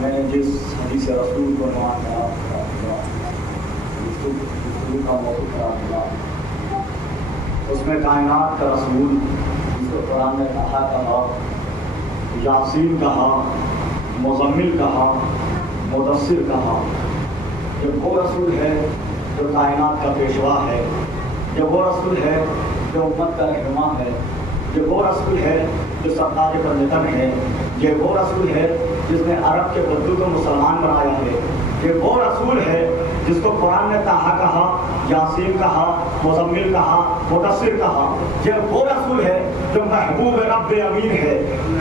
मैंने जिस हदीस रसूल को नवाज का मौजूद करा दिया, उसमें कायनात का रसूल जिसको कुरान में कहा यासीन कहा, मुज़म्मिल कहा, मुदस्सिर कहा। ये वो रसूल है जो कायनात का पेशवा है, ये वो रसूल है जो उम्मत का रहनुमा है, ये वो रसूल है जो सरकार पर नितन है, ये वो रसूल है जिसने अरब के बद्दू को मुसलमान बनाया है, ये वो रसूल है जिसको कुरान ने ताहा कहा, यासीन कहा, मुज़म्मिल कहा, मुदस्सिर कहा। ये वो रसूल है जो महबूब रब अमीन है,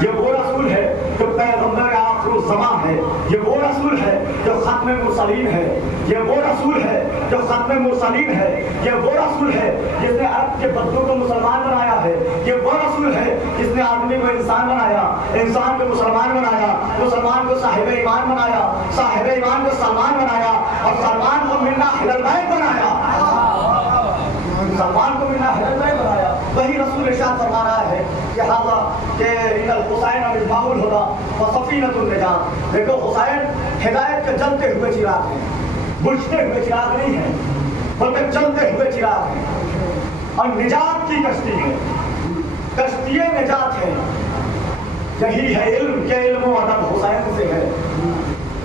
ये वो रसूल है जो पैगंबर आखिरुल ज़मान है, ये वो रसूल है जो खत्म मुरसलीन है, ये वो रसूल है जो खत्म मुरसलीन है, ये वो रसूल है जिसने अरब के बद्दू को मुसलमान बनाया है, ये वो रसूल है जिसने आदमी को इंसान बनाया, इंसान को मुसलमान बनाया, मुसलमान को साहिब ईमान बनाया, साहिब ईमान को सलमान बनाया और सलमान को मिन्ना हिलल बैत बनाया, सलमान को मिन्ना हिलल बैत बनाया। वही रसूल इरशाद फरमा रहा है कि हाज़ा के इनल हुसैन मिस्बाहुल हुदा व सफीनतुन निजात। देखो हुसैन हिदायत के जलते हुए चिराग हैं, बुझते हुए चिराग नहीं है बल्कि जलते हुए चिराग हैं और निजात की कश्ती है, कश्ती निजात है। यही है इल्म के इल्म अदब हुसैन से है,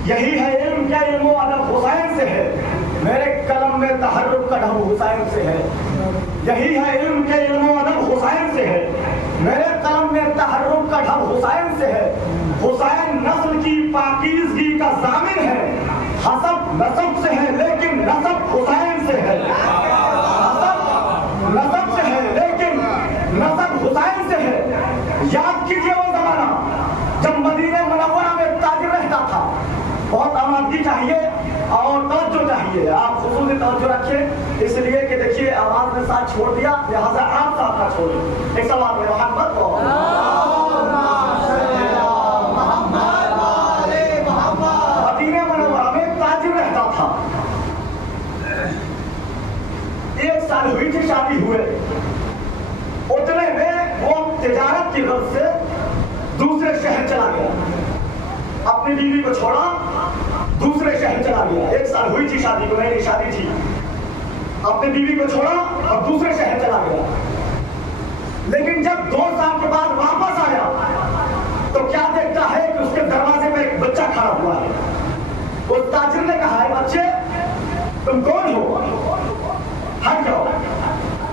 यही है इल्म के इल्म अदब हुसैन से है, मेरे कलम में तहर्रुक का ढब हुसैन से है। यही है इल्म के इल्म अदब हुसैन से है, मेरे कलम में तहर्रुक का ढब हुसैन से है। हुसैन नस्ल की पाकीज़गी का ज़ामिन है, हसब नसब से है लेकिन नसब हुसैन से है, हसब नसब से है लेकिन नसब हुसैन से है। याद कीजिए वो जमाना जब मदीने मुनव्वरा में ताजिर रहता था। बहुत आमादगी चाहिए और तवज्जो चाहिए, आप खुसूसी तवज्जो रखिए, इसलिए कि देखिए आवाज ने साथ छोड़ दिया, लिहाजा आप साथ ना छोड़िए। एक सवाल है मोहम्मद मदीने मुनव्वरा में ताजिर रहता था। 1 साल हुई थी शादी हुए, उतने में वो तिजारत की गर्ज से दूसरे शहर चला गया, अपनी बीवी को छोड़ा दूसरे शहर चला गया। 1 साल हुई थी शादी को, मेरी शादी थी, अपनी बीवी को छोड़ा और दूसरे शहर चला गया। लेकिन जब 2 साल के बाद वापस आया तो क्या देखता है कि उसके दरवाजे में एक बच्चा खड़ा हुआ है। उस ताजिर ने कहा है बच्चे तुम कौन हो? हट जाओ।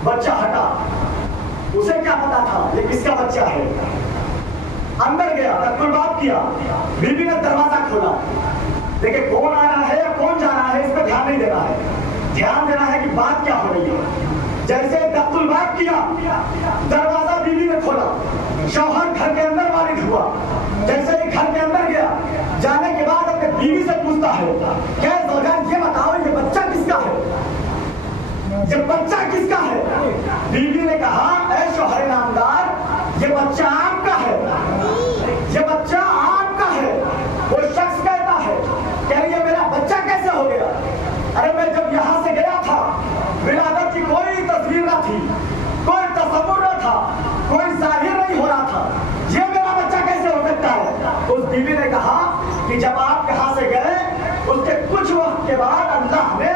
बच्चा हटा। उसे क्या पता था ये किसका बच्चा है? अंदर गया, तत्कुल बात किया। बीबी ने दरवाजा खोला। देखिए कौन आ रहा है या कौन जा रहा है इस पर ध्यान नहीं देना है, ध्यान देना है कि बात क्या हो रही है। जैसे दस्तुल बात किया, दरवाजा बीबी ने खोला, शौहर घर के अंदर वारिद हुआ। जैसे ही घर के अंदर गया, जाने के बाद अपने बीवी से पूछता है, क्या ज़ौजान ये बताओ ये बच्चा किसका है? ये बच्चा किसका है? बीवी ने कहा, ऐ शौहर नामदार, ये बच्चा आपका है, ये बच्चा आपका है। वो शख्स कहता है, कह रही है मेरा बच्चा कैसे हो गया? अरे मैं जब यहाँ से गया था, विलादत की कोई तस्वीर न थी, कोई तस्वुर न था, कोई जाहिर नहीं हो रहा था, ये मेरा बच्चा कैसे हो सकता है? उस बीवी ने कहा कि जब आप यहाँ से गए, उसके कुछ वक्त के बाद अल्लाह ने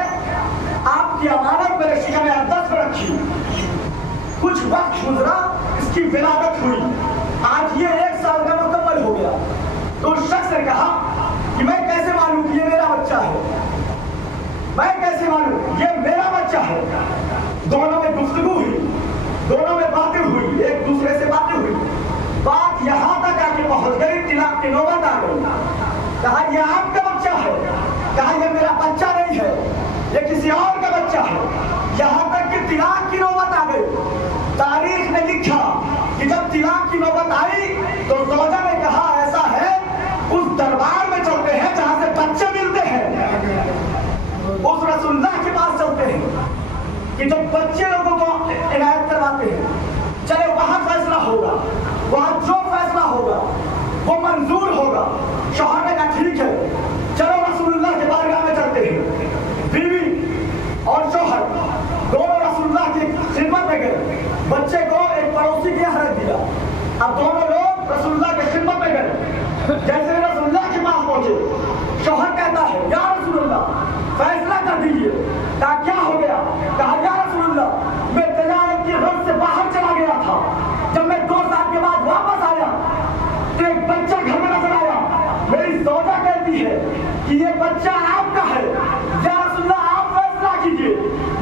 आपकी अमानत मेरे शिकन अक़दस में रखी। कुछ वक्त गुजरा, इसकी विलादत हुई, आज ये 1 साल का मुकम्मल हो गया। तो उस शख्स ने कहा कि मैं कैसे मानूं कि ये मेरा बच्चा है? मैं कैसे मानूं ये मेरा बच्चा है? दोनों में गुफ्तगू हुई, दोनों में बातें हुई, एक दूसरे से बातें हुई। बात यहाँ तक आके पहुंच गई, तिलाक की नौबत आ गई। कहा ये आपका बच्चा है, कहा ये मेरा बच्चा नहीं है, ये किसी और का बच्चा है। यहाँ तक कि तिलाक की नौबत आ गई। तारीख ने लिखा कि जब तिलाक की नौबत आई तो ज़ौजा ने कहा ऐसा है, उस दरबार में चलते हैं जहां से बच्चे मिलते हैं, उस रसूलुल्लाह के पास चलते हैं कि जब बच्चे लोगों को इनायत करवाते हैं, चले वहां फैसला होगा, वहां जो फैसला होगा वो मंजूर होगा। शौहर ने कहा ठीक है, चलो रसूलुल्लाह के बारगाह में चलते हैं। बीवी और शौहर दोनों रसूलुल्लाह की खिदमत में गए। बच्चे को एक पड़ोसी के यहाँ रख दिया। अब दोनों लोग रसूलुल्लाह की खिदमत में गए। जैसे रसूलुल्लाह के पास पहुंचे, शौहर कहता है या रसूलुल्लाह फैसला कर दीजिए। कहा क्या हो गया? कहा या रसूलुल्लाह मैं तजारत की रस से बाहर चला गया था, जब मैं 2 साल के बाद वापस आया तो एक बच्चा घर में नजर आया। मेरी ज़ौजा कहती है कि ये बच्चा आपका है, या रसूलुल्लाह आप फैसला कीजिए,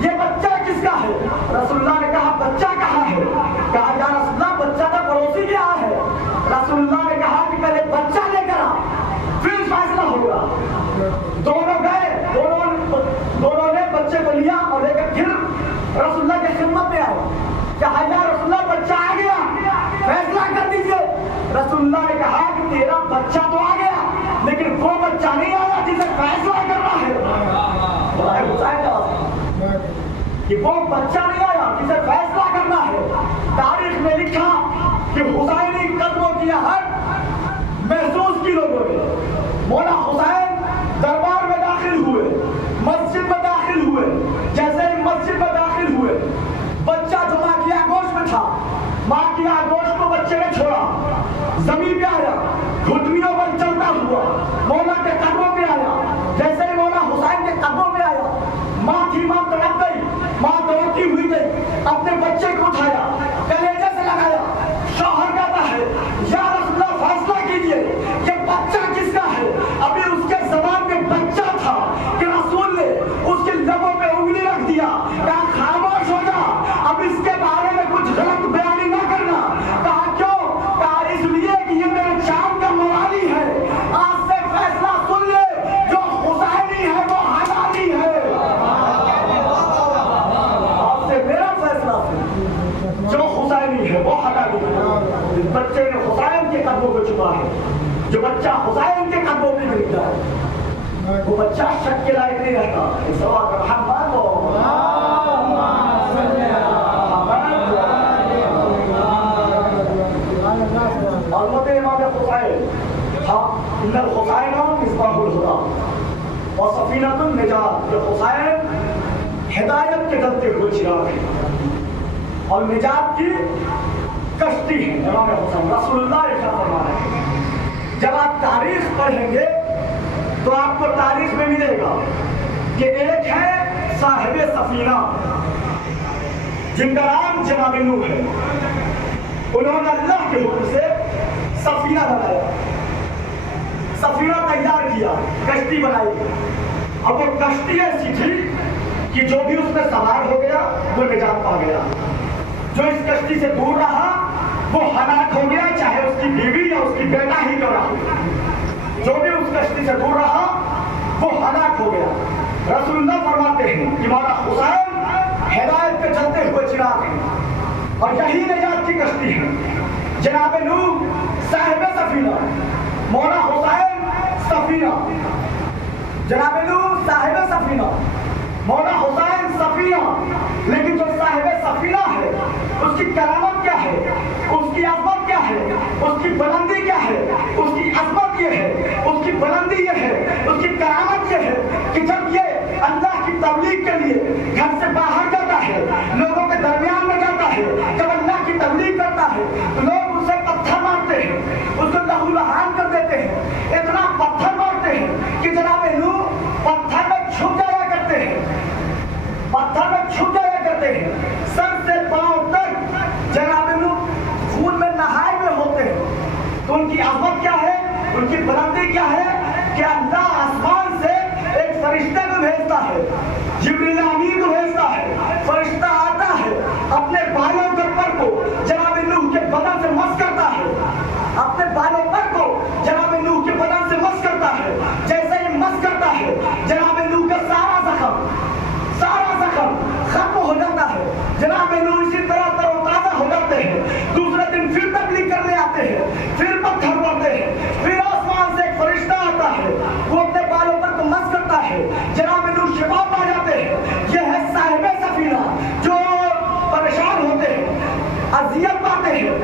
ये बच्चा किसका है? रसूलुल्लाह ने कहा बच्चा कहाँ है? कहा या रसूलुल्लाह बच्चा तो पड़ोसी के यहाँ है। रसूलुल्लाह ने कहा कि पहले बच्चा लेकर आ, फिर फैसला होगा। दोनों गए, दोनों ने बच्चे को लिया और लेकर फिर रसूलुल्लाह की खिदमत में आए। कहा या रसूलुल्लाह बच्चा आ गया, फैसला कर दीजिए। रसूलुल्लाह ने कहा कि तेरा बच्चा तो आ गया, लेकिन वो बच्चा नहीं आया जिसे फैसला करना है। कि वो बच्चा नहीं आया जिसे फैसला करना है। तारीख में लिखा कि हुसैनी कदमों की आहट महसूस की लोगों ने। मौला हुसैन दरबार में दाखिल हुए, मस्जिद में दाखिल हुए। जैसे ही मस्जिद में दाखिल हुए, बच्चा जो माँ की आगोश में था, माँ की आगोश को बच्चे ने छोड़ा, जमीन पे आया, घुटनियों पर चलता हुआ मौला के कदमों पे आया। जैसे ही मौला हुसैन के कदमों पे आया, माँ थी, माँ तड़प गई, माँ दौड़ती हुई गई, अपने बच्चे को उठाया, कलेजे से लगाया। शौहर कहता है या रसूलुल्लाह फैसला कीजिए, ये बच्चा किसका है? अभी उसके ज़बान में बच्चा था कि रसूल ने उसके लबों पे उंगली रख दिया, कहा खामोश हो जा, अब इसके बारे में कुछ गलत बयानी ना करना। कहा क्यों? कहा इसलिए कि ये मेरे चांद का मवाली है, आज से फैसला सुन ले, जो हुसैनी है वो हलाली है। आज से मेरा फैसला सुन, जो हुसैनी है वो हलाली है। इस बच्चे ने हुसैन के कदमों को चुमा है। जो बच्चा हुसैन के कदमों में गिरता है वो बच्चा शक के लायक नहीं रहता। इस सवाल का मोहम्मद अलमते इमाम हुसैन, हाँ इन्नल हुसैन मिस्बाहुल हुदा व सफीनतुन निजात। ये हुसैन हिदायत के जलते हुए चिराग है और निजात की कश्ती है। इमाम हुसैन रसूलुल्लाह इरशाद फरमा रहे हैं। जब आप तारीख पढ़ेंगे तो आपको तारीख में मिलेगा कि एक है साहिब सफीना, जिनका नाम जनाब नूह है। उन्होंने अल्लाह के हुक्म से सफीना बनाया, सफीना तैयार किया, कश्ती बनाई। अब वो कश्ती ऐसी थी कि जो भी उसमें सवार हो गया वो निजात पा गया, जो इस कश्ती से दूर रहा वो हलाक हो गया, चाहे उसकी बीवी या उसकी बेटा ही क्यों ना हो। जो भी उस कश्ती से दूर रहा वो हलाक हो गया। रसूलुल्लाह फरमाते हैं कि मौला हुसैन हिदायत पे चलते हुए चिराग हैं और यही निजात की कश्ती है। जनाब नूह साहिब सफीना, मौला हुसैन सफीना, जनाब नूह साहिब सफीना, मौला हुसैन सफीना। लेकिन जो साहिब सफीना है उसकी करामत क्या है, उसकी अजमत क्या है, उसकी बुलंदी क्या है, उसकी अजमत ये है, उसकी बुलंदी ये है, उसकी करामत ये है कि जब ये अल्लाह की तबलीग के लिए घर से बाहर जाता है, लोगों के दरमियान में जाता है, जब अल्लाह की तबलीग करता है तो लोग उसे पत्थर मारते हैं, उसको लहूलुहान कर देते हैं, इतना पत्थर मारते हैं कि जनाब नूह पत्थर में छुप जाया करते हैं, पत्थर में छुप जाया करते हैं, सर से पांव तक जनाब नूह खून में नहाए हुए होते हैं। तो उनकी अजमत क्या है, उनकी बुलंदी क्या है कि अल्लाह आसमान से एक फरिश्ते को भेजता है, जिब्रील अमीन को भेजता है, फरिश्ता आता है, अपने बालों के पर को जनाब नूह के बदन से मस करता है, अपने बालों पर को जनाब नूह के बदन से मस करता है। जैसे ही मस करता है जनाब नूह का सारा जख्म खत्म हो जाता है। जनाब नूह इसी तरह तरोताजा हो जाते हैं। दूसरे दिन फिर तबलीग करने आते हैं, फिर पत्थर पड़ते हैं, फिर आसमान से एक फरिश्ता आता है, वो अपने बालों पर को मस करता है, जनाब नूह शिफा पा जाते हैं। यह है साहिब सफीना। जो परेशान होते हैं, अजियत पाते हैं,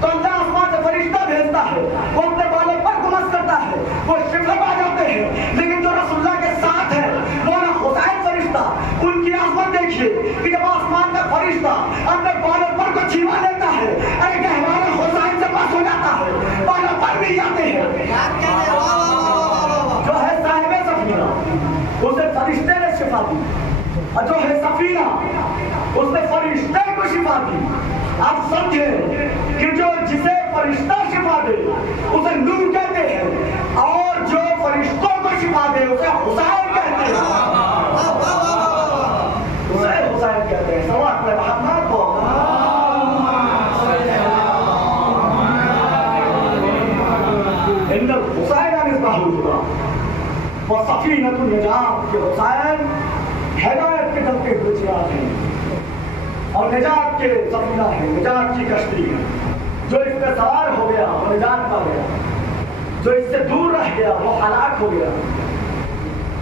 तो अल्लाह आसमान से फरिश्ता भेजता है, वो अपने बालों पर को मस करता है, वो शिफा पा जाते हैं। लेकिन जो रसूलुल्लाह के साथ है मौला हुसैन फरिश्ता, उनकी आसमान देखिए कि जब आसमान का फरिश्ता अपने बालों पर को छिपा लेता है, अरे क्या हमारे हुसैन से बस हो जाता है, बालों पर भी जाते हैं। जो है साहिब सफीना उसे फरिश्ते ने शिफा दी, और जो है सफीना उसने फरिश्ते को शिफा दी। आप समझे कि जो जिसे फरिश्ता शिफा दे उसे नूर कहते हैं, और जो फरिश्तों को शिफा दे उसे हुसैन कहते हैं, उसे हुसैन कहते हैं। सवाल पे मोहम्मद को इंदल हुसैन मिसबाहुल्लाह व सफीनतुन निजात के हुसैन हिदायत के चलते हुए चिराग हैं और निजात के सफीना है, निजात की कश्ती है। जो इस पे सवार हो गया वो निजात पा गया, जो इससे दूर रह गया वो हलाक हो गया।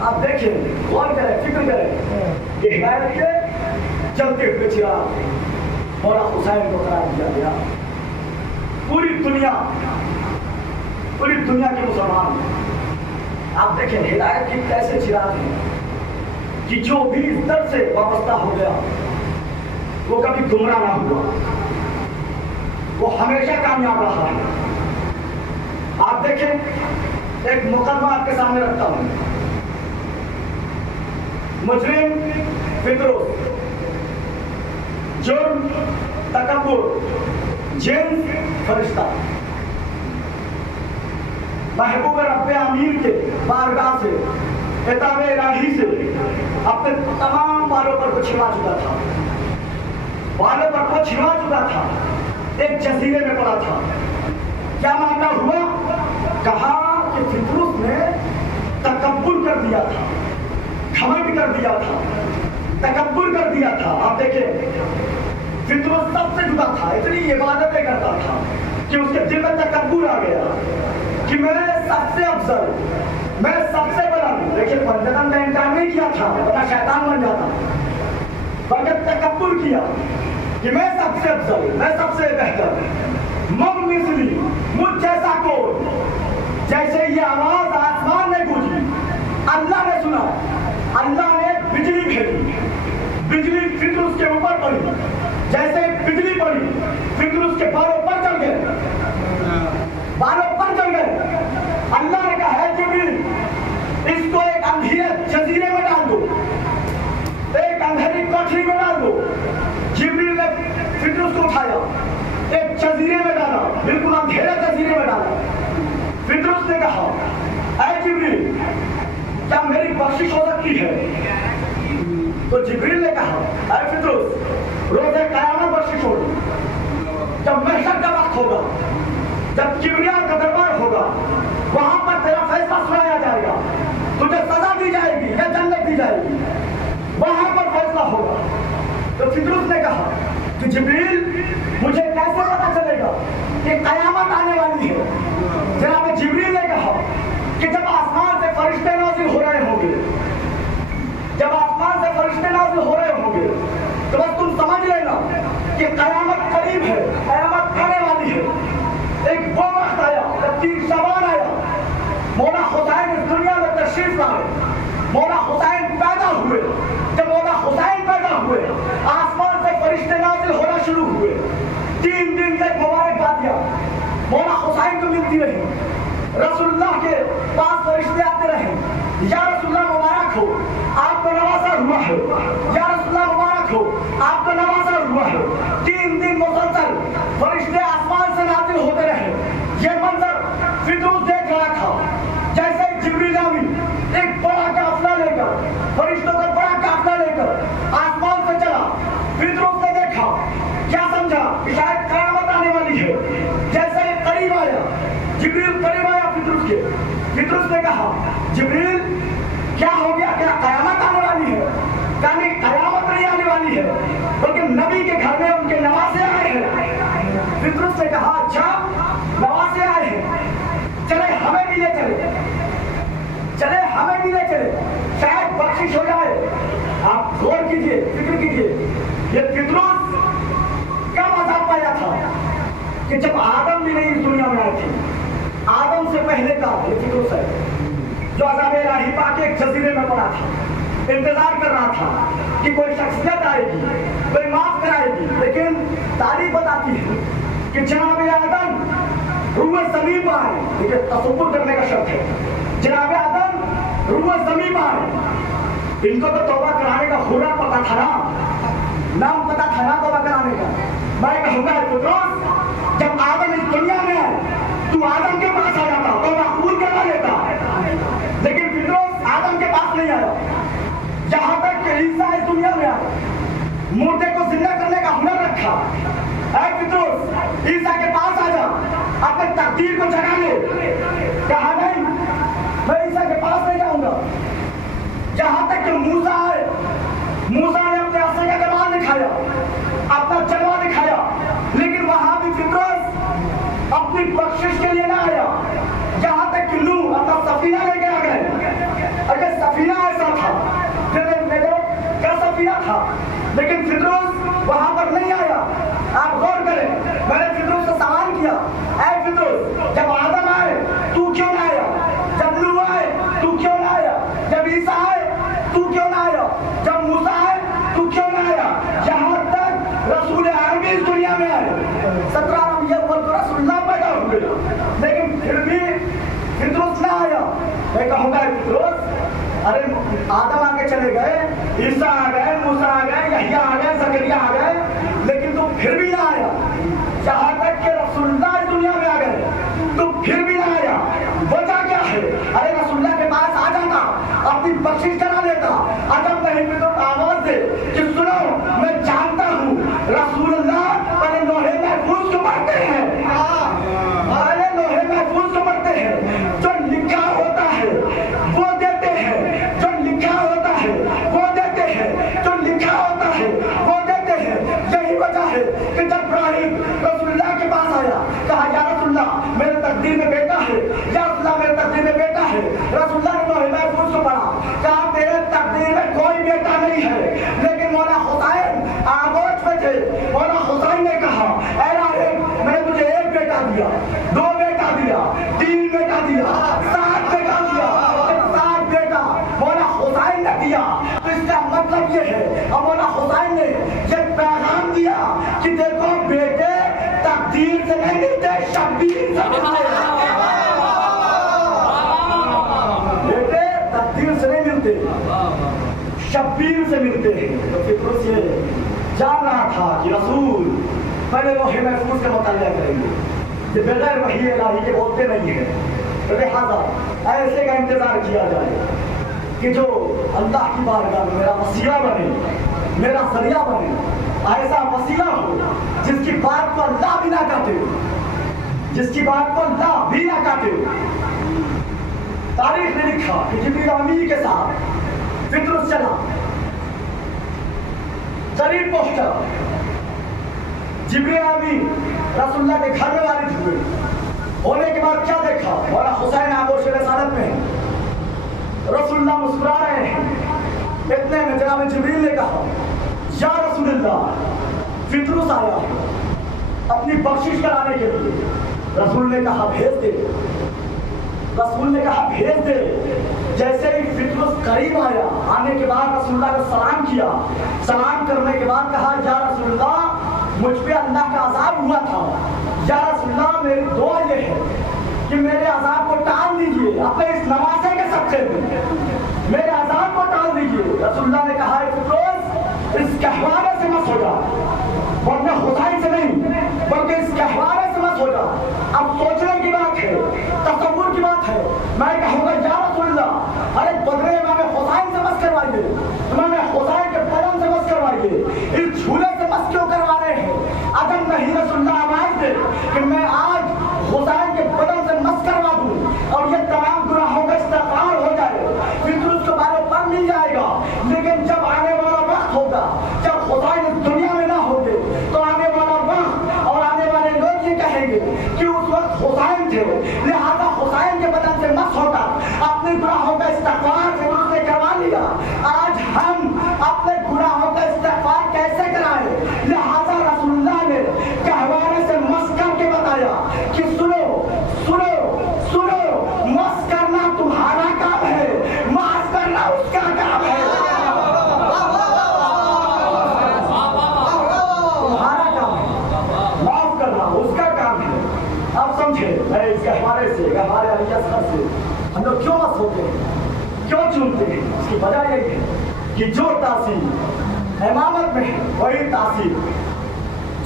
आप देखें, गौर करें, फिक्र करें कि हिदायत के चलते हुए चिराग मौला हुसैन को करार दिया गया। पूरी दुनिया के मुसलमान, आप देखें हिदायत की कैसे चिराग है कि जो भी इस दर से वाबस्ता हो गया वो कभी गुमराह ना हुआ, वो हमेशा कामयाब रहा है। आप देखें, एक मुकदमा आपके सामने रखता हूं। मुजरिम फितरूस, जुर्म तकब्बुर, जिन्स फरिश्ता, महबूब रब्बे अमीर के बारगाह से, किताब इलाही से अपने तमाम बालों पर को छिपा चुका था, बालों पर को छिपा चुका था, एक जजीरे में पड़ा था। क्या मामला हुआ? कहा कि फितरूस ने तकब्बुर कर दिया था, घमंड कर दिया था, तकब्बुर कर दिया था। आप देखें, फितरूस सबसे जुदा था, इतनी इबादतें करता था कि उसके दिल में तकब्बुर आ गया कि मैं सबसे अफजल, मैं सबसे बुलंद। देखिए, पंजतन का इनकार नहीं किया था वरना शैतान बन जाता, बल्कि तकब्बुर किया कि मैं सबसे अफजल, मैं सबसे बेहतर, मम मिस्ली, मुझ जैसा कोई। जैसे ये आवाज आसमान में गूंजी, अल्लाह ने सुना, अल्लाह ने बिजली भेजी, बिजली फितरूस के ऊपर पड़ी। जैसे बिजली पड़ी, फितरूस के बालों पर चल गए, बालों पर चल गए। अल्लाह ने कहा है जिब्रील, इसको एक अंधेरे जजीरे में डाल दो, एक अंधेरी कोठरी में डाल दो। जिब्रील ने फितरूस को उठाया, एक जजीरे में डाला, बिल्कुल अंधेरे जजीरे में डाला। फितरूस ने कहा, ऐ जिब्रील, क्या मेरी बख्शिश हो सकती है? तो जिब्रील ने कहा, अरे फित्रुस, रोज़े क़यामत बख्शिश होगी, जब महशर का वक्त होगा, जब किबरिया का दरबार होगा, वहां पर तेरा फैसला सुनाया जाएगा, तुझे सजा दी जाएगी या जन्नत दी जाएगी, वहां पर फैसला होगा। तो फित्रुस ने कहा कि जिब्रील, मुझे कैसे पता चलेगा कि क़यामत आने वाली है? जनाब जिब्रील ने कहा कि जब आसमान से फरिश्ते नाज़िल हो रहे होंगे, जब आसमान से फरिश्ते नाज़िल हो रहे होंगे, तो बस तुम समझ लेना कि क़यामत करीब है, क़यामत आने वाली है। एक वो वक्त आया जब 3 शबान आया, मौला हुसैन इस दुनिया में तशरीफ लाए, मौला हुसैन पैदा हुए। जब मौला हुसैन पैदा हुए, आसमान से फरिश्ते नाज़िल होना शुरू हुए। 3 दिन तक मुबारकबादियां मौला हुसैन को मिलती रही। रसूलुल्लाह के पास फरिश्ते आते रहे, या रसूलुल्लाह मुबारक हो, आपको नवाजा हुआ है, या रसूलुल्लाह मुबारक हो, आपको नवाजा हुआ है। 3 दिन मुसलसल फरिश्ते आसमान से नाज़िल होते रहे। ये मंजर फित्रुस देख रहा था। जैसे जिब्रील अमीन एक बड़ा काफिला लेकर, फरिश्तों का बड़ा काफिला लेकर आसमान से चला, फित्रुस ने देखा, क्या समझा कि शायद क़यामत आने वाली है। जैसे करीब आया, जिब्रील करीब आया फित्रुस के, फित्रुस ने कहा, जिब्रील क्या हो गया, क्या क़यामत आने वाली है? यानी क़यामत नहीं आने वाली है, बल्कि नबी के घर में उनके नवासे आए हैं। फित्रुस ने कहा, अच्छा नवासे आए हैं, चले हमें भी ले चले, चले हमें भी ले चले, शायद बख्शिश हो जाए। आप गौर कीजिए, फिक्र कीजिए, ये फित्रुस कब अज़ाब पाया था कि जब आदम भी नहीं इस दुनिया में आए थे। आदम से पहले का ये फित्रुस है जो अज़ाब इलाही पाके एक जजीरे में पड़ा था, इंतजार कर रहा था कि कोई शख्सियत आएगी, कोई माफ कराएगी। लेकिन तारीख बताती है कि जनाब आदम रूह ज़मीन पर आए। देखिए, तसव्वुर करने का शर्त है। जनाब आदम रूह ज़मीन पर आए। इनको तो तौबा कराने का हुर्रा पता था ना, नाम पता था ना तौबा कराने का। मैं कहूँगा फित्रुस, जब आदम इस दुनिया में आए, तू आदम के पास आ जाता, तौबा कबूल करवा लेता। लेकिन फित्रुस आदम के पास नहीं आया। जहां तक कि ईसा इस दुनिया में आया, मुर्दे को जिंदा करने का हुनर रखा। ऐ फित्रुस, ईसा के पास आ जा, अपने तकदीर को जगा ले। कहा नहीं, मैं ईसा के पास नहीं जाऊंगा। जहां तक कि मूसा आए, मूसा ने अपने असर का कमाल दिखाया, अपना जलवा दिखाया, लेकिन वहां भी फित्रुस अपनी बख्शिश के लिए ना आया। जहां तक कि नूह अपना सफीना लेके आ गए। अगर सफीना ऐसा था, क्या सफीना था, लेकिन फित्रुस वहां पर नहीं आया। आप गौर करें, मैंने फित्रुस से सवाल किया, ऐ फित्रुस, जब आदम आए तू क्यों ना आया? जब नूह आए तू क्यों ना आया? जब ईसा आए तू क्यों ना आया? जब मूसा आए तू क्यों ना आया? यहाँ तक रसूल अरबी इस दुनिया में आए, 17 रबीउल अव्वल को रसूलुल्लाह पैदा हुए, लेकिन फिर भी फित्रुस ना आया। मैं कहूँगा फित्रुस, अरे आदम आगे चले गए, ईसा आ गए, मूसा आ गए, यहया आ गए, ज़करिया आ गए, लेकिन तुम फिर भी ना आया। जहाँ तक कि रसूलुल्लाह इस दुनिया में आ गए, तुम फिर भी ना आया। वजह क्या है? अरे रसूलुल्लाह के पास आ जाता, अपनी बख्शिश करा लेता। अदब नहीं भी तो आवाज दे कि सुनो, मैं जानता हूँ रसूलुल्लाह पहले लोहे महफूज को पढ़ते हैं, पहले लोहे महफूज को पढ़ते हैं। जो लिखा होता है वो देते हैं, जो लिखा होता है वो देते हैं, जो लिखा होता है वो देते हैं। यही वजह है कि जब इब्राहिम रसूलुल्लाह के पास आया, कहा या रसूलुल्लाह मेरे तकदीर में बेटा है, या रसूलुल्लाह मेरे तकदीर में बेटा है। रसूलुल्लाह ने लोहे महफूज को पढ़ा, कहा तेरे तकदीर में कोई बेटा नहीं है। लेकिन मौला हुसैन आगोश में थे। मौला हुसैन ने कहा, ऐ राहिब, मैंने तुझे 1 बेटा दिया, 2 बेटा दिया, 3 बेटा दिया, 7 बेटा दिया, 7 बेटा मौला हुसैन ने दिया। तो इसका मतलब ये है, और मौला हुसैन ने ये पैगाम दिया कि देखो बेटे तकदीर से नहीं मिलते, शब्बीर से मिलते हैं। बेटे तकदीर से नहीं मिलते, शब्बीर से मिलते हैं। तो फित्रुस ये जान रहा था कि रसूल पहले लोहे महफूज का मुताला करेंगे, ये बगैर वही इलाही के बोलते नहीं है। लिहाजा ऐसे का इंतजार किया जाए कि जो अल्लाह की बारगाह में मेरा वसीला बने, मेरा जरिया बने, ऐसा वसीला हो जिसकी बात को अल्लाह भी ना काटे, जिसकी बात को अल्लाह भी ना काटे। तारीख ने लिखा कि जिब्रील अमीन के साथ फितरस चला, करीब पहुंचा, जिब्रील अमीन रसूलुल्लाह के घर में वारिद हुए। होने के बाद क्या देखा, मौला हुसैन आगोश रसालत में रसूलुल्लाह मुस्कुरा रहे हैं। इतने में जनाब जिब्रील ने कहा, या रसूलुल्लाह, फितरस आया अपनी बख्शिश कराने के लिए। रसूल ने कहा भेज दे, रसूल ने कहा भेज दे। जैसे ही फितरस करीब आया, आने के बाद रसूलुल्लाह को सलाम किया। सलाम करने के बाद कहा, या रसूलुल्लाह, मुझ पे अल्लाह का अज़ाब हुआ था। या रसूलुल्लाह, मेरी दुआ ये है कि मेरे अज़ाब को टाल दीजिए, अपने इस नवासे के सच्चे में मेरे अज़ाब को टाल दीजिए। रसूलुल्लाह ने कहा, फितरस, इस कहवाने से मत हो जा, वरना हुसैन से नहीं बल्कि इस कहवाने से मत हो जा। अब सोचने की बात है, तसव्वुर की बात है। मैं कहूँगा, या रसूलुल्लाह, अरे बदले इमाम हुसैन से मत करवाइए, इमाम हुसैन के बदन से मत करवाइए, इस झूले से मत क्यों करवा रहे हैं? अगर नहीं रसूलुल्लाह आवाज दे कि मैं आज हुसैन के बदन से मस करवा दूं और ये तमाम गुनाहों का इस्तिग़फ़ार हो जाए, फिर उसको बारे पर मिल जाएगा। लेकिन जब आने वाला वक्त होगा, जब हुसैन इस दुनिया में ना होंगे, तो आने वाला वक्त और आने वाले लोग ये कहेंगे कि उस वक्त हुसैन थे, लिहाजा हुसैन के बदन से मस होता, अपने गुनाहों का इस्तिग़फ़ार फिर उसने करवा लिया। आज हम अपने गुनाहों का इस्तिग़फ़ार कैसे कराएं? लिहाजा रसूलुल्लाह ने कहवाने से मस करके बताया कि सुनो सुनो सुनो, मस करना तुम्हारा काम है, माफ करना उसका काम है। तुम्हारा काम है, माफ करना उसका काम है। अब समझे, मैं इस गहवारे से, गहवारे अली असगर से हम लोग क्यों मस होते हैं, क्यों चूमते हैं? उसकी वजह यही है कि जो तासीर इमामत में है, वही तासीर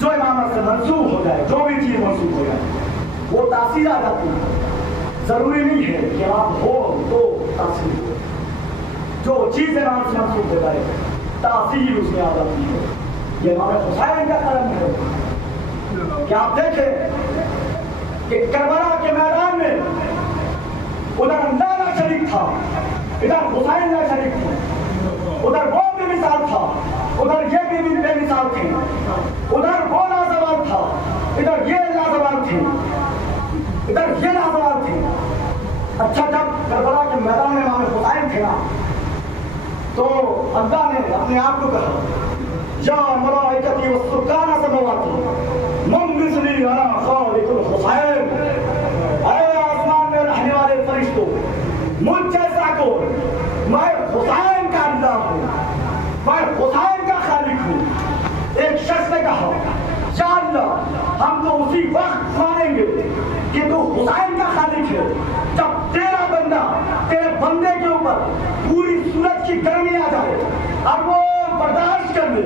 जो इमामत से मंसूब हो जाए, जो भी चीज मंसूब हो जाए, वो तासीर आ जाती है। जरूरी नहीं है कि आप हो तो तासीर हो, जो चीज इमाम से मंसूब हो जाए तासीर उसमें आ जाती है। ये इमाम हुसैन का कलम है कि आप देखें कि करबला के मैदान में उधर अल्लाह ना शरीक था, इधर हुसैन ना शरीक था, उधर वो भी मिसाल था, उधर ये भी बेमिसाल थे, उधर वो लाजवाब था, इधर ये लाजवाब थे, इधर ये लाजवाब थे। अच्छा, जब करबला के मैदान में इमाम हुसैन थे ना, तो अल्लाह ने अपने आप को कहा, या मलाइकती वस्सुकाना समावाती मन मिस्ली अना खालिकुल हुसैन, ऐ आसमान में रहने वाले फरिश्तों, मुझ जैसा को, मैं हुसैन का अल्लाह हूँ, मैं हुसैन का खालिक हूँ। एक शख्स ने कहा, या अल्लाह, हम तो उसी वक्त मानेंगे कि तू हुसैन का खालिक है जब तेरा बंदा, तेरे बंदे के ऊपर पूरी सूरज की गर्मी आ जाए और वो बर्दाश्त कर ले।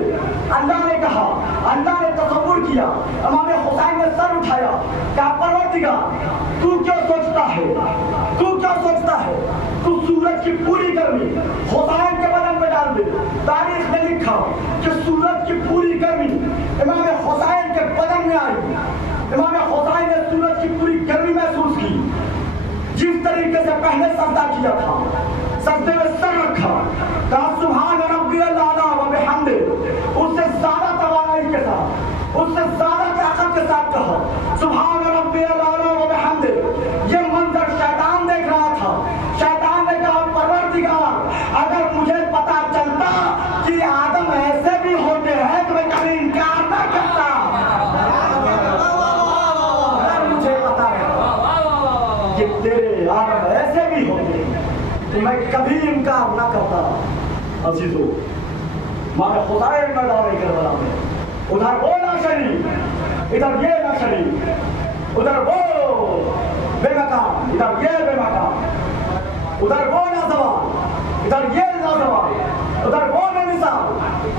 अल्लाह ने कहा, अल्लाह ने तसव्वुर किया, इमाम हुसैन ने सर उठाया, कहा, परवरदिगार, तू क्यों सोचता है, तू क्या सोचता है, तू सूरज की पूरी गर्मी हुसैन के बदन में डाल दे। तारीख ने लिखा कि सूरज की पूरी गर्मी इमाम हुसैन के बदन में आई। इमाम हुसैन ने सूरज की पूरी गर्मी महसूस की। जिस तरीके से पहले सजदा किया था, सजदे में सर रखा, कहा सुभान रब्बियल आला व बिहम्दि, उससे ज्यादा तवानाई के साथ, उससे ज्यादा ताकत के साथ कहा सुभान रब्बियल आला व बिहम्दि। ये मंजर शैतान देख रहा था। शैतान ने कहा, परवरदिगार, अगर मुझे पता चलता कि आदम ऐसे भी होते हैं तो मैं कभी इनकार न करता। अगर मुझे पता है कि तेरे आदम ऐसे भी होते तो मैं कभी इनकार न करता। अजीजों, मारे हुसैन मैदान करबला में, उधर वो ना शरीफ, इधर ये ना शरीफ, उधर वो बेमकान, इधर ये बेमकान, उधर वो लाजवाब, इधर ये लाजवाब, उधर वो बेमिसाल,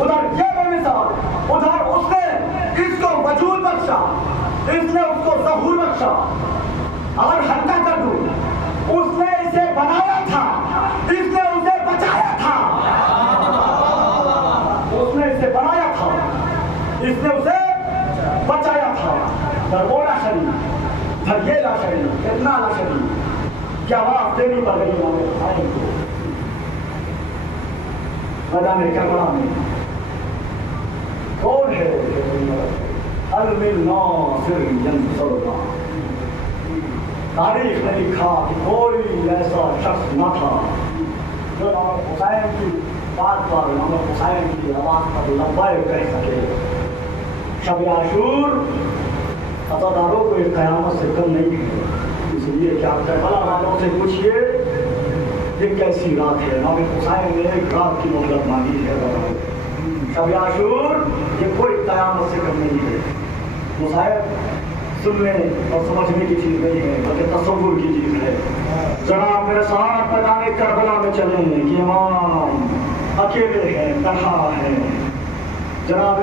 उधर ये बेमिसाल, उधर उसने इसको वजूद बख्शा, इसने उसको ज़हूर बख्शा। और हल्का कर दूं, उसने इसे बनाया था, इसने उसे बचाया था। इसने उसे बचाया था। दरबोला शरीफ, धरिएला शरीफ, कितना ला शरीफ, क्या आवाज देनी पड़ गई हमें हुसैन को मैदान करबला में। कौन है तारीख ने लिखा कि कोई ऐसा शख्स न था जो इमाम हुसैन की बात पर, इमाम हुसैन की आवाज पर लब्बैक कह सके। शब आशूर अज़ादारों को एक क़यामत से कम नहीं है, इसलिए क्या करबला वालों से पूछिए ये कैसी रात है। इमाम हुसैन ने एक रात की मोहलत मांगी है। शब आशूर ये कोई क़यामत से कम नहीं है। मुसाहिब सुनने और समझने की चीज़ नहीं है, बल्कि तसव्वुर की चीज़ है। जनाब मेरे साथ मैदान करबला में चले कि इमाम अकेले हैं, तन्हा हैं। जनाब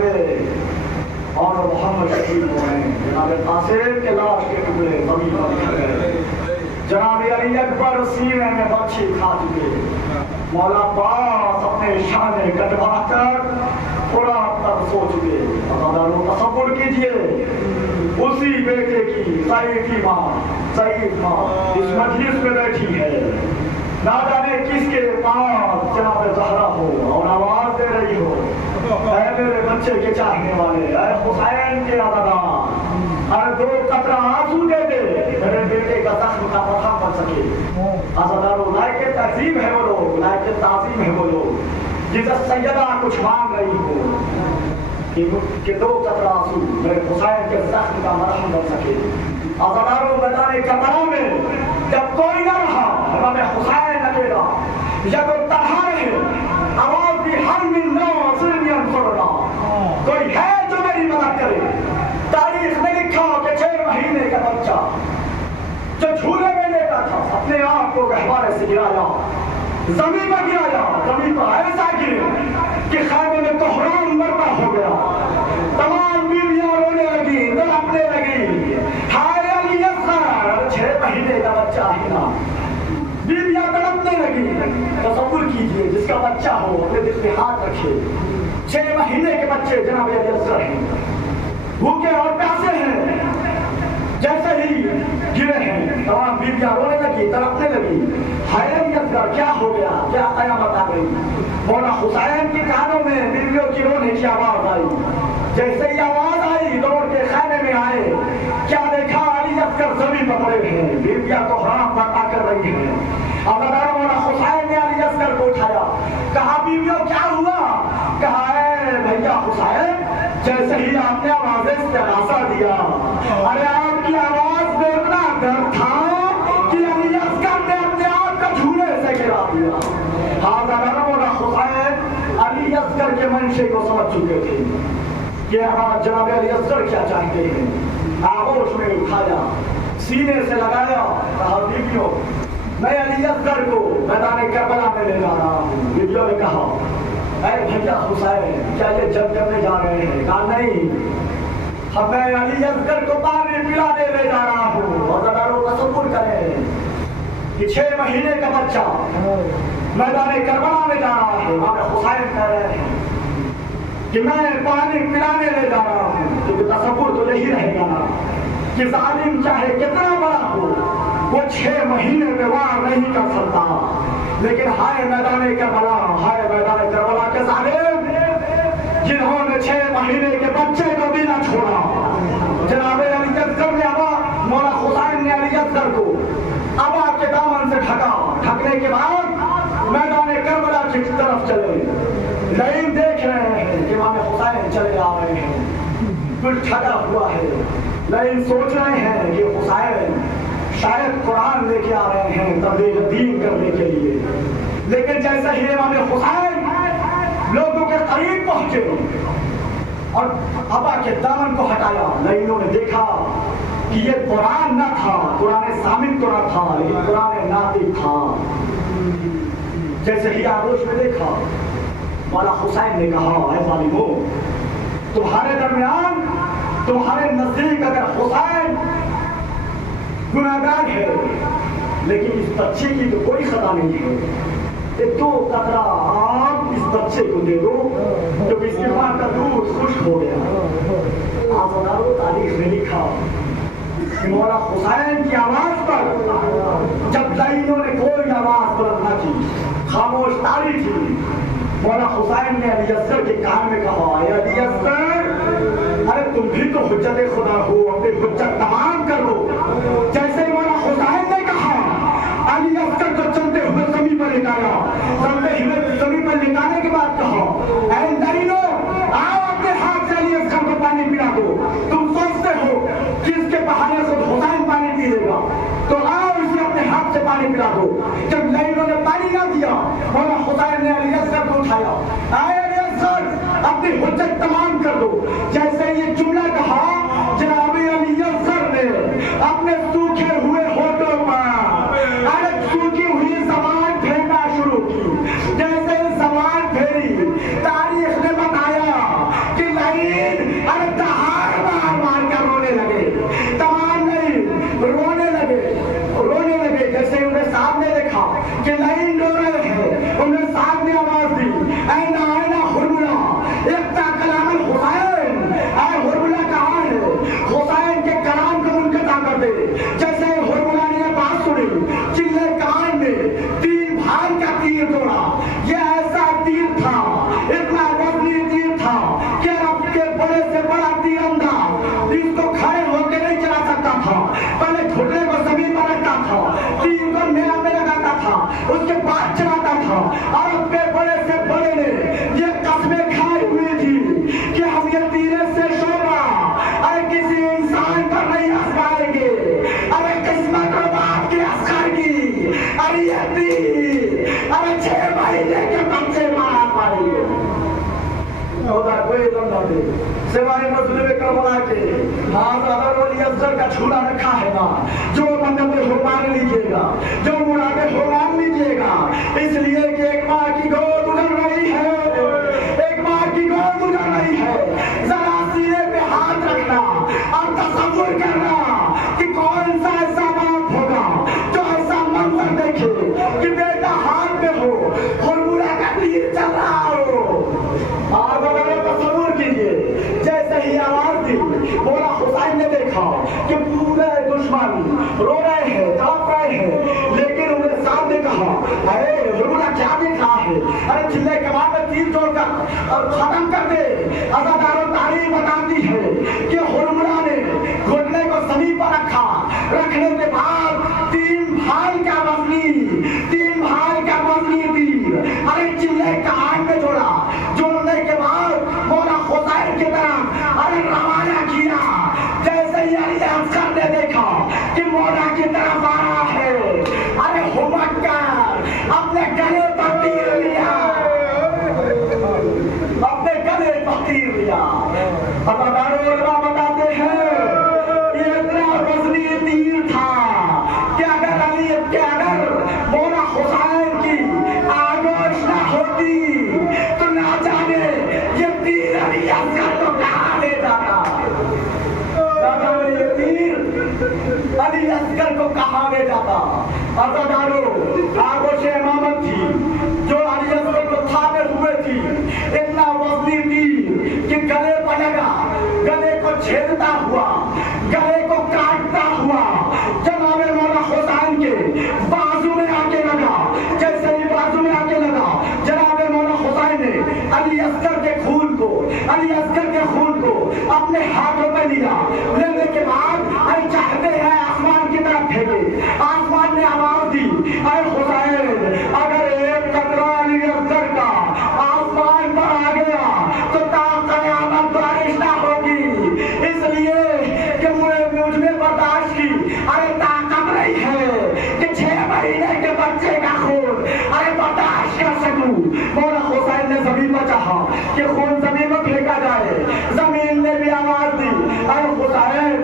और मोहम्मद शहीद हो रहे हैं। जनाब कासिम के लाश के टुकड़े जमीन पर बिखर गए। जनाब अली अकबर सीने में बच्ची खा चुके। मौला पास अपने शाने कटवा कर थोड़ा तक सो चुके। तसव्वुर कीजिए उसी बेटे की सईदी माँ, सईद माँ इस मजलिस में बैठी है। ना जाने किसके पास जनाब ज़हरा हो और आवाज दे रही हो, ऐ मेरे बच्चे के चाहने वाले, ऐ हुसैन के आज़ादार, अरे दो कतरा आंसू दे दे मेरे बेटे का जख्म का मरहम बन सके। आज़ादारों लायके तहजीब है वो लोग, लायके ताज़ीम है वो लोग जिसे सैयदा कुछ मांग रही हो कि दो कतरा आंसू मेरे हुसैन के जख्म का मरहम बन सके। आज़ादारों मैदान करबला में जब कोई न रहा, इमाम हुसैन अकेला जब तन्हा रहे, आवाज भी हर मिलना कोई है जो मेरी मदद करे। तारीख में लिखा कि 6 महीने का बच्चा जो झूले में लेटा था अपने आप को गहवारे से गिराया, जमीन पर गिराया, जमीन पर ऐसा गिरे कि खैमे में कोहराम बर्पा हो गया। तमाम बीवियां रोने लगी, तड़पने लगी, हाय अली असगर, 6 महीने का बच्चा ही ना। बीवियां तड़पने लगी। तसव्वुर कीजिए जिसका बच्चा हो अपने दिल पे हाथ रखे। 6 महीने के बच्चे जनाब अली असगर हैं, भूखे और प्यासे हैं, जैसे ही गिरे हैं तमाम बीवियां रोने लगी, तड़पने लगी। हाय अली असगर क्या हो गया, क्या कयामत आ गई। मौला हुसैन के कानों में बीवियों की रोने की आवाज आई। जैसे ही आवाज आई दौड़ के खाने में आए, क्या देखा अली असगर जमीन पर पड़े हैं, बीवियां को हराम बता कर रही हैं। अज़ादार मौला हुसैन ने अली असगर को उठाया, कहा बीवियों क्या हुआ। कहा भैया हुसैन जैसे ही आपने आवाज इस्तिग़ासा दिया, अरे आपकी आवाज में इतना डर था कि अली असगर ने अपने आप को झूले से गिरा दिया। हुसैन अली असगर के मंशे को समझ चुके थे कि हमारा जनाब अली असगर क्या चाहते हैं। आगोश में उठाया, सीने से लगाया, कहा बीवियों मैं अली असगर को मैदान करबला में ले जा रहा हूँ। बीवियों ने कहा अरे भैया हुसैन क्या ये जंग करने जा रहे हैं। कहा नहीं, अब मैं अली असगर को पानी पिलाने ले जा रहा हूँ। और तसव्वुर करें कि 6 महीने का बच्चा मैदान करबला में जा रहा है। इमाम हुसैन कह रहे हैं कि मैं पानी पिलाने ले जा रहा हूँ, क्योंकि तसव्वुर तो यही रहेगा ना कि जालिम चाहे कितना बड़ा हो वो 6 महीने में वार नहीं कर सकता। लेकिन हाय मैदान करबला, हाय मैदान करबला के जालिम जिन्होंने 6 महीने के बच्चे को भी ना छोड़ा। जनाब अली असगर ने मौला हुसैन ने अली असगर को अबा के दामन से ढका। ढकने के बाद मैदान करबला की तरफ चले। लाइन देख रहे हैं कि इमाम हुसैन चले आ रहे हैं, कुल ढका हुआ है। लाइन सोच रहे हैं कि हुसैन शायद कुरान लेके आ रहे हैं तबलीग दीन करने के लिए। लेकिन जैसे ही इमाम हुसैन लोगों के करीब पहुंचे और अबा के दामन को हटाया, लाइनों ने देखा कि ये कुरान न था, कुरान सामिन तो न था, लेकिन कुरान नातिक था। जैसे ही आगोश में देखा, मौला हुसैन ने कहा ऐ जालिमों, तुम्हारे दरमियान, तुम्हारे नजदीक अगर हुसैन गुनाहगार है, लेकिन इस बच्चे की तो कोई खता नहीं है। ये 2 कतरा आप इस बच्चे को दे दो, जो इस्तेमाल का दूर खुश हो गया। आज़ादारों तारीख में लिखा कि मौला हुसैन की आवाज पर जब लाइनों ने कोई आवाज बुलंद न की, खामोश तारी थी, मौला हुसैन ने अली असगर के कान में कहा, अली असगर, अरे तुम भी तो हुज्जत खुदा हो, अपनी हुज्जत तमाम कर लो। जैसे मौला हुसैन ने कहा, अली असगर को चलते हुए जमीन पर लेटाया, चलते हुए जमीन पर लेटाने के बाद कहा, ऐ लाइनों, आओ अपने हाथ से अली असगर को पानी पिला दो। तुम सोचते हो कि इसके बहाने से हुसैन पानी पी लेगा, तो आओ इसे अपने हाथ से पानी पिला दो। जब लाइनों ने पानी ना दिया, मौला हुसैन ने अली असगर को उठाया, आए अली असगर, अपनी हुज्जत तमाम कर दो। जैसे ये जुमला कहा, जनाब अली असगर ने अपने सूखे हुए होठों पर अरे सूखी हुई ज़बान फेरना शुरू की। जैसे ज़बान फेरी, तारीख ने बताया कि लाइन अरे दहाड़ मार मार कर रोने लगे, तमाम नहीं रोने लगे। जैसे उन्हें साहब ने देखा कि लाइन रो रहे हैं, उन्हें साहब ने आवाज दी, ऐना ऐना हुरमुला, इफ्ता कलाम हुसैन, ऐ हुरमुला कहाँ है? हुसैन के कलाम को मुनक़ता कर दे। जैसे हुरमुला ने बात सुनी, चिल्ले कान में तीन भाई का तीर तोड़ा। ये ऐसा तीर था, इतना वज़नी तीर था कि अब के बड़े से बड़ा तीरंदाज इसको खड़े होकर नहीं चला सकता था, पहले घुटने को जमीन पर रखता था, तीर को मेला में लगाता था, उसके बाद चलाता था। और अब के बड़े से बड़े ने ये कस्में खाई हुई थी कि हम ये तीरे से शोभा अरे किसी इंसान पर नहीं आजमाएंगे, अरे किस्मत और बाप की असगर की, अरे ये तीर अरे 6 महीने के बच्चे मार पाएंगे। खुदा कोई दम ना दे सिवाय मजलूम करबला के। आज़ादारों अली असगर का छूला रखा है ना, जो मन्नतें हो मान लीजिएगा, जो मुरादें हो मान लीजिएगा, इसलिए कि एक माँ की गोद गुजर रही है, एक माँ की गोद गुजर रही है। जरा सीने पे हाथ रखना और तसव्वुर करना कि कौन सा ऐसा बाप होगा जो ऐसा मंजर देखे कि बेटा हाथ में हो, हुरमुला का तीर चल रहा हो। आज़ादारों तसव्वुर कीजिए, जैसे ही आवाज दी, मौला हुसैन ने देखा कि पूरे दुश्मन रो रहे हैं, तड़प रहे हैं, लेकिन उन्हें सामने कहा, अरे हुरमुला क्या देख रहा है? अरे चिल्ले कबाब में तीर जोड़कर और खत्म कर दे। आज़ादारों तारीख बताती है कि हुरमुला ने घुटने को जमीन पर रखा, रखने के बाद 3 भाई का वज़नी तीर अरे चिल्ले कान में जोड़ा। जोड़ने के बाद मौला हुसैन की तरफ अरे रवाना किया। जैसे ही अली असगर ने देखा कि मौला की तरफ आ रहा है, अरे हुमक कर अपने गले पर तीर लिया, अपने गले पर तीर लिया। आज़ादारों उलमा बताते हैं ये इतना वज़नी तीर था कि अगर मौला हुसैन की आगोश न होती तो ना जाने ये तीर अली असगर को कहाँ ले जाता, ये तीर अली असगर को कहाँ ले जाता। आज़ादारों आगोश इमामत थी जो अली असगर को थामे हुए थी, इतना वज़नी तीर कि गले पर लगा, गले को छेदता हुआ, गले को काटता हुआ जनाब मौला हुसैन के बाजू में आके लगा। जैसे ही बाजू में आके लगा, जनाब मौला हुसैन ने अली असगर के खून को अपने हाथों में लिया। लेने के बाद अरे चाहते हैं आसमान की तरफ फेंके। आसमान ने आवाज दी, अरे हुसैन अगर एक कतरा अली असगर का आसमान पर आ गया तो ता क़यामत बारिश ना होगी, इसलिए कि मुझ में बर्दाश्त की अरे ताकत नहीं है कि 6 महीने के बच्चे का खून अरे बर्दाश्त कर सकूं। मौला हुसैन ने जमीन पर चाहा कि खून जमीन में फेंका जाए, जमीन ने भी आवाज दी, अरे हुसैन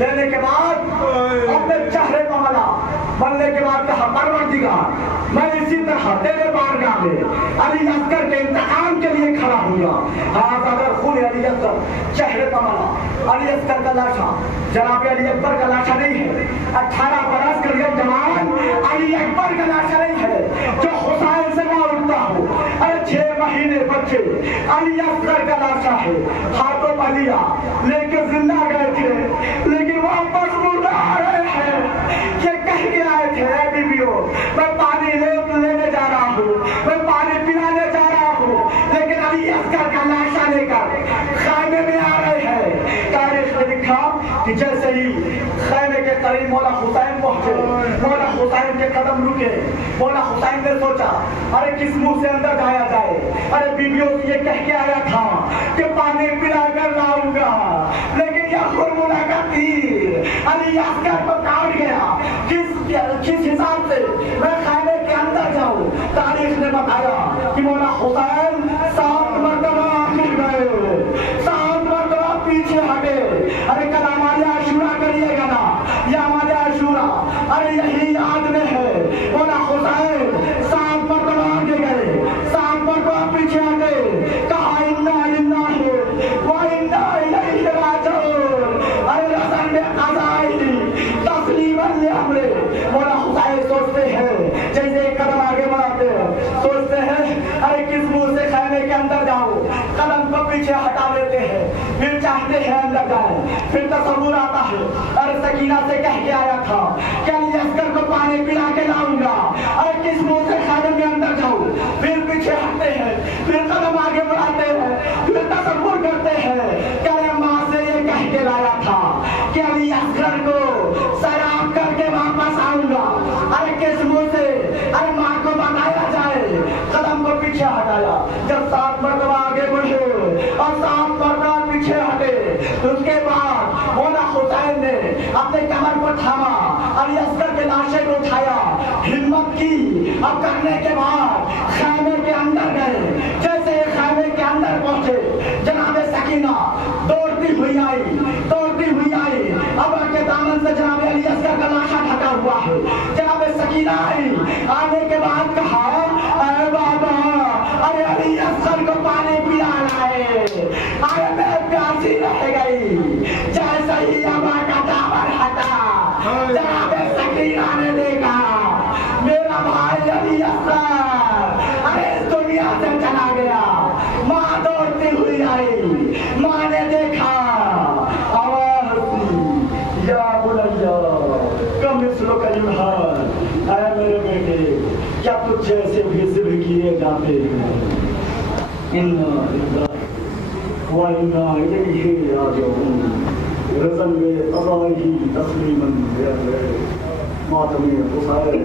लेने के बाद अपने चेहरे पर मला, मलने के बाद कहा परवरदिगार, मैं इसी तरह तेरे बारगाह में अली असगर के इंतकाम के लिए खड़ा हुआ। आज अगर खून अली असगर चेहरे पर मला, अली असगर का लाशा जनाब अली अकबर का लाशा नहीं है, 18 बरस का जवान अली अकबर का लाशा नहीं है जो हुसैन से ना उठता हो। अरे 6 महीने बच्चे अली असगर का लाशा है, हाथों पर लिया लेके जिंदा गए थे, लेकिन वापस मुर्दा आ रहे हैं। ये कह के आए थे बीबियों, मैं पानी लेने जा रहा हूँ, मैं पानी पिलाने जा रहा हूँ, लेकिन अली असगर का लाशा लेकर खाने में आ रहे हैं। तारीख में लिखा कि जैसे ही खैमे के करीब मौला हुसैन पहुंचे, मौला हुसैन के कदम रुके, मौला हुसैन ने सोचा अरे किस मुंह से अंदर जाया जाए। अरे बीबियों ये कह के आया था कि पानी पिला कर लाऊंगा, लेकिन यह फॉर्मूला का तीर अली असगर को काट गया। किस हिसाब से मैं खाने के अंदर जाऊं? तारीख ने बताया कि मौला हुसैन 7 मरतबा आगे गए, 7 मरतबा पीछे हटे। अरे कल हमारे आशूरा करिएगा ना, या हमारे आशूरा, अरे यही याद में है। मौला हुसैन 7 मरतबा आगे गए, 7 मरतबा पीछे हटे, कहा इन्ना लिल्लाहि व इन्ना इलैहि राजिऊन। अरे रसन में कज़ाई तस्लीमन लिअम्रे। मौला हुसैन सोचते हैं, जैसे एक कदम आगे बढ़ाते हैं, सोचते हैं अरे किस मुंह से खैमे के अंदर जाऊं, कदम को पीछे हटा लेते हैं, फिर चाहते हैं अंदर जाए, फिर तसव्वुर आता है अरे सकीना से कह के आया था कि अली असगर को पानी पिला के लाऊंगा, अरे किस मुंह से खैमे के अंदर जाऊं, फिर पीछे हटते हैं, फिर कदम आगे बढ़ाते हैं, फिर तसव्वुर करते हैं कि अरे माँ से ये कह के लाया था कि अली असगर को सैराब करके वापस आऊंगा। अरे किस मुंह से अरे माँ को बताया जाए, कदम को पीछे हटाया। जब 7 मरतबा आगे बढ़े और 7 मरतबा पीछे हटे, उसके बाद मौला हुसैन ने अपने कमर को थामा, अली असगर के लाशे को उठाया, हिम्मत की। अब करने के बाद खैमे के अंदर गए। जैसे खैमे के अंदर पहुंचे, जनाबे सकीना दौड़ती हुई आई, दौड़ती हुई आई। अब के दामन से जनाबे अली असगर का लाशा ढका हुआ है। जनाबे सकीना आई, आने के बाद कहा अरे बाबा, अरे अली असगर को पानी पिलाना है। अरे मैं प्यासी रह गई। जैसे ही अबा का दामन हटा, जनाबे सकीना ने देखा मेरा भाई अली असगर अरे इस दुनिया से चला गया। माँ दौड़ती हुई आई, माँ ने देखा, आवाज या बुलैया कम इसलो कयुहार, ऐ मेरे बेटे क्या तुझ जैसे भी जिद किए जाते हैं। इन्ना लिल्लाहि व इन्ना इलैहि राजिऊन। रज़न में अज़ाही तस्लीमन मातमी हुसैन।